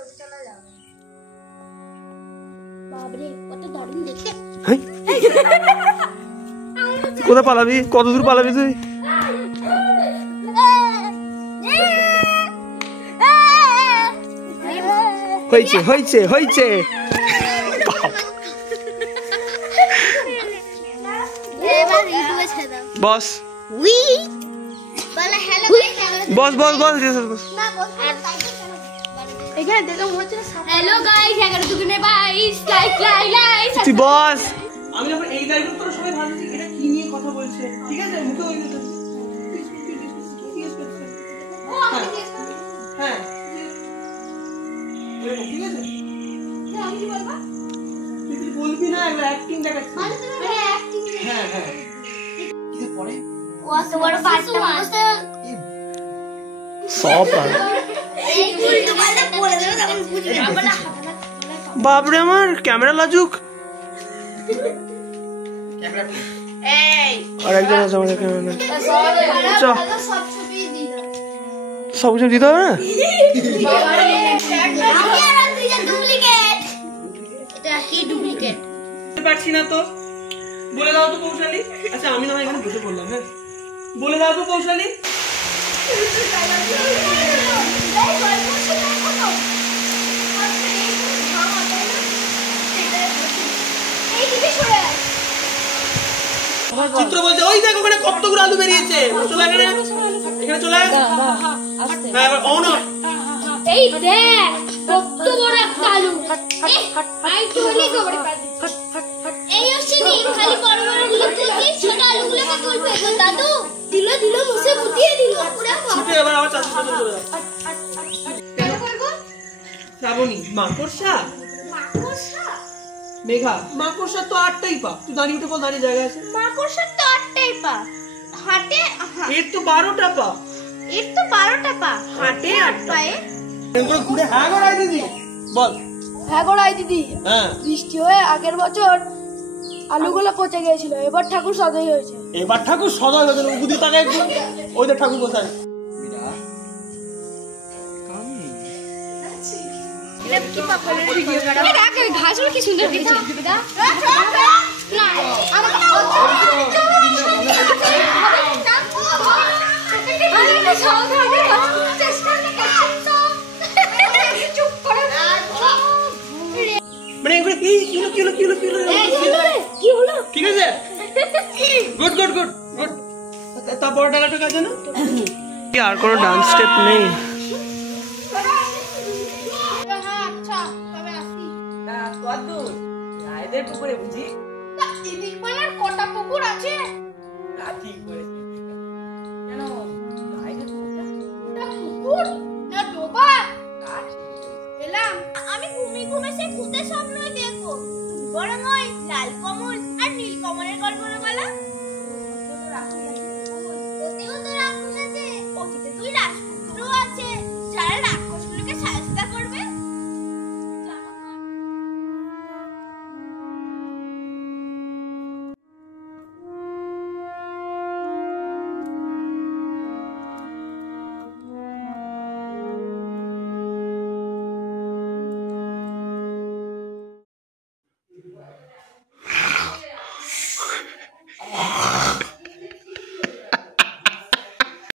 ছবি তোলা যাবে। বাবরে কত দারুণ দেখতে। কোথায় পালাবি? কত দূর পালাবি তুই? হয়েছে হয়েছে হয়েছে। Boss boss boss boss boss. Hello guys, 11 দুগুনে 22 লাইক লাইক লাইক। তুই বস। আমি যখন এই গাড়িগুলো তোরা সবাই ভাবছি এটা কি নিয়ে কথা বলছে, ঠিক আছে? মুখে ওই হ্যাঁ ঠিক আছে, আমি কি বলবো? তুই বলবি না, এবার অ্যাক্টিং দেখাচ্ছি। হ্যাঁ হ্যাঁ কি পড়ে ও তো বড় পাঁচটা বসে সব এই উল্টো পাল্টা বলে দেবে তখন বুঝবে না। বাপরে আমার ক্যামেরা লাজুক। এই আর একজন আছে আমাদের ক্যামেরা। সব ছবি দি দাও, সব কিছু দিতে হবে না? আমি আর তুই যে ডুপ্লিকেট, এটা কি ডুপ্লিকেট? বুঝতে পারছি না তো, বলে দাও তো কৌশালী। আচ্ছা আমি না এখানে বসে পড়লাম। হ্যাঁ বলে দাও তো কৌশালী। চিত্র বলছে ওই দেখ ওখানে কতগুলো আলু বেরিয়েছে, চলে এখানে, এখানে চলে আয়। হ্যাঁ এবার অন। এই দেখ কত বড় একটা আলু। আই তোলি কবড়ে কাটি। এই অশ্বিনী খালি বড় বড় গুলো তুলছিস, ছোট আলুগুলোকে তুলবে তো দাদু। দিল দিল মুছে মুটিয়ে দিল পুরো। ছুটে এবার আমার চাচুর সাথে চলে যাও। কেন করব? শ্রাবণী মাকড়সা, মাকড়সা? মেঘা মাকড়সা তো 8টাই পা। তুই দাঁড়িয়ে উঠে বল, দাঁড়িয়ে জায়গা আছে। মাকড়সা তো 8টাই পা, হাটে এর তো 12টা পা। এর তো 12টা পা, হাটে 8 পায়ে। এরপর ঘুরে হ্যাঁ গড়াই দিদি বল। হ্যাঁ গোড়াই দিদি, হ্যাঁ বৃষ্টি হয়ে আগের বছর আলুগুলো পচে গিয়েছিল, এবার ঠাকুর সদয় হয়েছে। এবার ঠাকুর সদয় হয়েছে। উবুদি তাকে একটু ওইদের ঠাকুর কোথায়? ঘাসগুলো কি সুন্দর দিচ্ছে। মানে এগুলো কি কিলো কিলো কিলো কিলো কি হলো? ঠিক আছে, গুড গুড গুড গুড। তা বড় ডালাটা কাছে না? আর কোনো ডান্স স্টেপ নেই? কটা পুকুর আছে? পুকুর না ডোবা? এলাম আমি ঘুমিয়ে ঘুমিয়ে সে ভূতের স্বপ্নই দেখবো। বরং ওই লাল কমল আর নীল কমলের গল্প